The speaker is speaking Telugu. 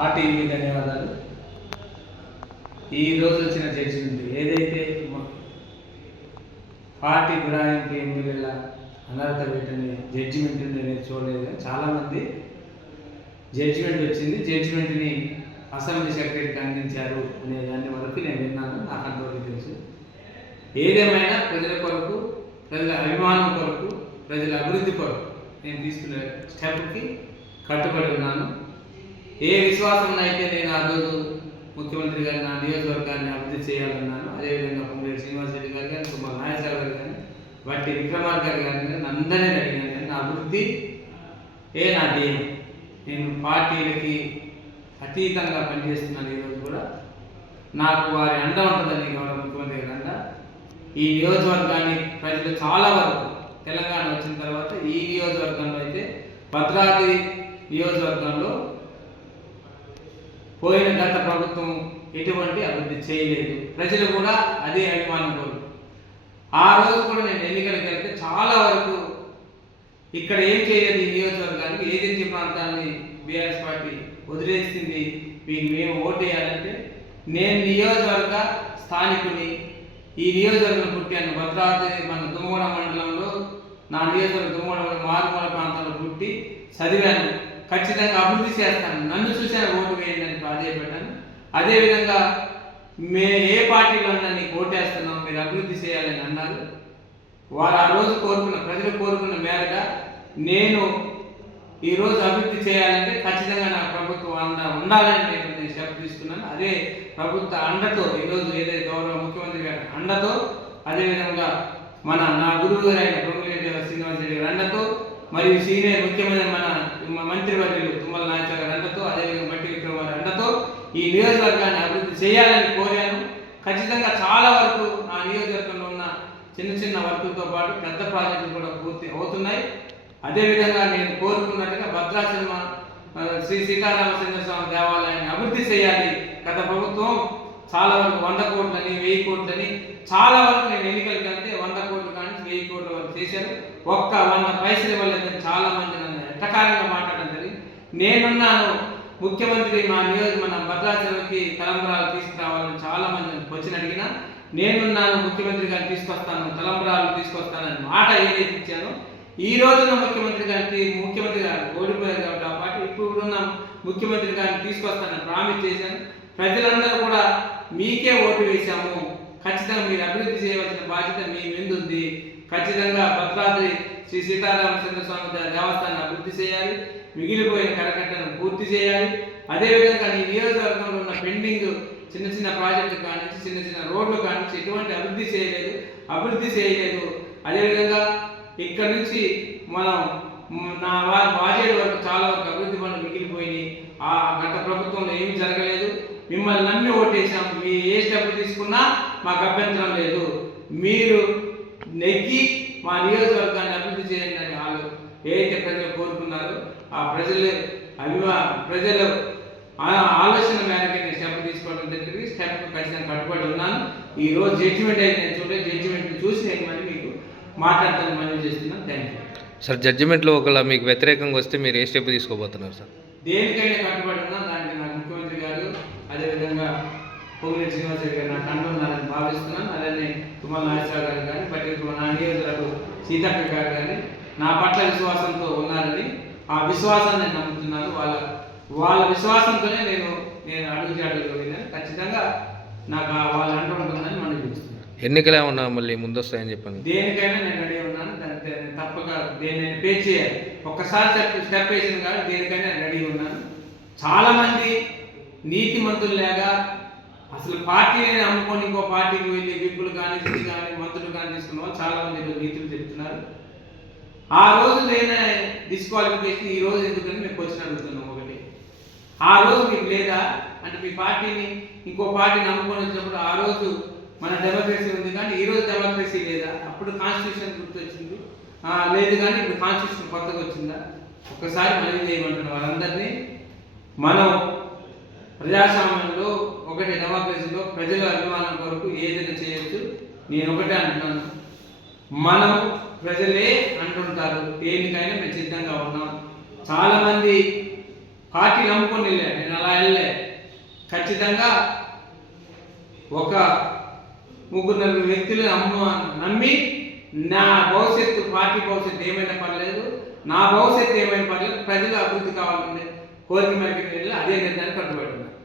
ఆర్టీవీ ధన్యవాదాలు. ఈరోజు వచ్చిన జడ్జిమెంట్ ఏదైతే పార్టీ ఫిరాయింపు ఎమ్మెల్యేల అనర్హత పెట్టని జడ్జిమెంట్ నేను చూడలేదు. చాలామంది జడ్జిమెంట్ వచ్చింది, జడ్జిమెంట్ని అసెంబ్లీ సెక్రటరీకి అందించారు అనే దాని వరకు నేను విన్నాను, నాకు అంతవరకు తెలుసు. ఏదేమైనా ప్రజల కొరకు, ప్రజల అభిమానం కొరకు, ప్రజల అభివృద్ధి కొరకు నేను తీసుకునే స్టెప్కి కట్టుబడి ఉన్నాను. ఏ విశ్వాసం అయితే నేను ఆ రోజు ముఖ్యమంత్రి గారిని నా నియోజకవర్గాన్ని అభివృద్ధి చేయాలన్నాను, అదేవిధంగా పొంగేటి శ్రీనివాసరెడ్డి గారు కానీ, తుమ్మల నాగేశ్వరరావు గారు కానీ, బట్టి విక్రమార్క గారు కానీ అందరినీ అడిగినాను. నా అభివృద్ధి నా ధ్యేయం. నేను పార్టీలకి అతీతంగా పనిచేస్తున్నాను. ఈరోజు కూడా నాకు వారి అండ ఉంటుందని గౌరవ ముఖ్యమంత్రి గారి అండ. ఈ నియోజకవర్గాన్ని ప్రజలు చాలా వరకు తెలంగాణ వచ్చిన తర్వాత ఈ నియోజకవర్గంలో అయితే భద్రాద్రి నియోజకవర్గంలో పోయిన గత ప్రభుత్వం ఎటువంటి అభివృద్ధి చేయలేదు. ప్రజలు కూడా అదే అభిమానం కోరు. ఆ రోజు కూడా నేను ఎన్నికలకు వెళ్తే చాలా వరకు ఇక్కడ ఏం చేయలేదు, ఈ నియోజకవర్గానికి ఏజెన్సీ ప్రాంతాన్ని బీఆర్ఎస్ పార్టీ వదిలేసింది, మీకు మేము ఓటు వేయాలంటే నేను నియోజకవర్గ స్థానికుని, ఈ నియోజకవర్గం పుట్టాను. భద్రాద్రి మన దుమ్మగూడ మండలంలో, నా నియోజకవర్గం దుమ్మగూడ మారుమూల ప్రాంతాల్లో పుట్టి చదివాను. ఖచ్చితంగా అభివృద్ధి చేస్తాను, నన్ను చూసిన ఓటు వేయండి అని ప్రాధాన్యపడ్డాను. అదేవిధంగా ఏ పార్టీలో ఉన్నా నీకు ఓటేస్తున్నాం, మీరు అభివృద్ధి చేయాలని అన్నారు. వారు ఆ రోజు కోరుకున్న, ప్రజలు కోరుకున్న మేరగా నేను ఈరోజు అభివృద్ధి చేయాలంటే ఖచ్చితంగా నా ప్రభుత్వం ఉండాలని నేను స్టెప్ తీసుకున్నాను. అదే ప్రభుత్వ అండతో ఈరోజు ఏదైతే గౌరవ ముఖ్యమంత్రి గారి అండతో, అదేవిధంగా నా గురువు గారు అయిన పొంగులేటి శ్రీనివాసరెడ్డి గారి అండతో, మరియు సీనియర్ ముఖ్యమంత్రి మన మంత్రివర్యులు తుమ్మల నాగేశ్వరరావు గారి అండతో, అదేవిధంగా బట్టి విక్రమార్క అండతో ఈ నియోజకవర్గాన్ని అభివృద్ధి చేయాలని కోరాను. ఖచ్చితంగా చాలా వరకు నా నియోజకవర్గంలో ఉన్న చిన్న చిన్న వర్కులతో పాటు పెద్ద ప్రాజెక్టులు కూడా పూర్తి అవుతున్నాయి. అదేవిధంగా నేను కోరుకున్నట్టుగా భద్రాచలం శ్రీ సీతారామచంద్ర స్వామి దేవాలయాన్ని అభివృద్ధి చేయాలి. గత ప్రభుత్వం చాలా వరకు 100 కోట్లని 1000 కోట్లని చాలా వరకు నేను ఎన్నికలకి వెళ్తే 100 కోట్లు కానీ 1000 కోట్ల వరకు చేశారు. ఒక్క 100 పైసలు ఇవ్వలేదని చాలా మంది నన్ను ఎట్టకారంగా మాట్లాడడం జరిగింది. నేనున్నాను, ముఖ్యమంత్రి మన భద్రాచలంకి తలంబరాలు తీసుకురావాలని చాలా మంది వచ్చిన అడిగినా నేనున్నాను, ముఖ్యమంత్రి గారిని తీసుకొస్తాను, తలంబరాలు తీసుకొస్తానని మాట ఏదైతే ఇచ్చానో ఈ రోజున ముఖ్యమంత్రి గారు ఓడిపోయారు కాబట్టి ఆ పార్టీ ఇప్పుడున్న ముఖ్యమంత్రి గారిని తీసుకొస్తానని ప్రామిస్ చేశాను. ప్రజలందరూ కూడా మీకే ఓటు వేశాము, ఖచ్చితంగా మీరు అభివృద్ధి చేయవలసిన బాధ్యత మీ మీద ఉంది. ఖచ్చితంగా భద్రాద్రి శ్రీ సీతారామచంద్ర స్వామి దేవస్థానాన్ని అభివృద్ధి చేయాలి, మిగిలిపోయిన కరకట్టను పూర్తి చేయాలి. అదేవిధంగా ఈ నియోజకవర్గంలో ఉన్న పెండింగ్ చిన్న చిన్న ప్రాజెక్టులు కానీ, చిన్న చిన్న రోడ్లు కానీ ఎటువంటి అభివృద్ధి చేయలేదు. అదేవిధంగా ఇక్కడ నుంచి మనం వాజేడు వరకు చాలా వరకు అభివృద్ధి పనులు మిగిలిపోయినాయి. ఆ గత ప్రభుత్వంలో ఏమి జరగలేదు. మిమ్మల్ని నమ్మి ఓటేసాం, మీ ఏ స్టెప్ తీసుకున్నా మాకు అభ్యంతరం లేదు, మీరు నెగ్గి మా నియోజకవర్గాన్ని అభివృద్ధి చేయండి అని వాళ్ళు ఏదైతే ప్రజలు కోరుకున్నారో ఆ ప్రజల ఆలోచన మేరకు నేను స్టెప్ తీసుకోవడం జరిగింది. స్టెప్ ఖచ్చితంగా కట్టుబడి ఉన్నాను. ఈరోజు జడ్జిమెంట్ అయితే నేను చూడలేదు, జడ్జిమెంట్ చూసి నేను మళ్ళీ మీకు మాట్లాడతాను మనవి చేస్తున్నాను. Thank you sir. జడ్జిమెంట్లో ఒకవేళ మీకు వ్యతిరేకంగా వస్తే మీరు ఏ స్టెప్ తీసుకోబోతున్నారు సార్? దేనికైనా కట్టుబడి ఉన్నా దానికి నాకు ముఖ్యమంత్రి గారు, అదేవిధంగా పొంగులేటి శ్రీనివాసరెడ్డి గారు నాకు అండ ఉన్నారని భావిస్తున్నాను. అలానే తుమ్మల నాగేశ్వరరావు గారు కానీ, బట్టి నా నియోజకవర్గ సీతక్క గారు కానీ నా పట్ల విశ్వాసంతో ఉన్నారని, ఆ విశ్వాసాన్ని నేను నమ్ముతున్నాను. వాళ్ళ విశ్వాసంతోనే నేను అడుగుజాడులో వెళ్ళాను. ఖచ్చితంగా నాకు వాళ్ళ అండ ఉంటుందని మనం చూస్తున్నాను. ఎన్నికలు ఏమన్నా మళ్ళీ ముందొస్తాయని చెప్పండి. దేనికైనా నేను రెడీ ఉన్నాను, దాన్ని తప్పక దేని పే చేయాలి. ఒక్కసారి స్టెప్ వేసిన కానీ దేనికైనా రెడీ ఉన్నాను. చాలామంది నీతిమంతులు లేక అసలు పార్టీని నమ్ముకొని ఇంకో పార్టీకి వెళ్ళి విప్పులు కానీ, ఇది కానీ, మంత్రులు కానీ తీసుకున్న వాళ్ళు చాలామంది నీతులు చెప్తున్నారు. ఆ రోజు నేను డిస్క్వాలిఫికేషన్ ఈ రోజు ఎందుకని మేము క్వశ్చన్ అడుగుతున్నాం. ఒకటి, ఆ రోజు మీకు లేదా అంటే మీ పార్టీని ఇంకో పార్టీని నమ్ముకొని వచ్చినప్పుడు ఆ రోజు మన డెమోక్రసీ ఉంది కానీ ఈ రోజు డెమోక్రసీ లేదా? అప్పుడు కాన్స్టిట్యూషన్ గుర్తొచ్చింది లేదు కానీ ఇప్పుడు కాన్స్టిట్యూషన్ కొత్తగా వచ్చిందా? ఒక్కసారి మళ్ళీ చేయమంటున్న వాళ్ళందరినీ మనం ప్రజాస్వామ్యంలో ఒకటి డెమోక్రసీలో ప్రజల అభిమానం కొరకు ఏదైనా చేయొచ్చు. నేను ఒకటే అంటున్నాను, మనం ప్రజలే అంటుంటారు, దేనికైనా మేము సిద్ధంగా ఉన్నాం. చాలామంది పార్టీ నమ్ముకొని వెళ్ళా, నేను అలా వెళ్ళే. ఖచ్చితంగా ఒక 3-4 వ్యక్తులు నమ్మి నా భవిష్యత్తు, పార్టీ భవిష్యత్తు ఏమైనా పర్లేదు, నా భవిష్యత్తు ఏమైనా పర్లేదు, ప్రజలు అభివృద్ధి కావాలనే కోరిక మేరకు వెళ్ళి అదే నిర్ణయాన్ని కట్టుబడి ఉన్నారు.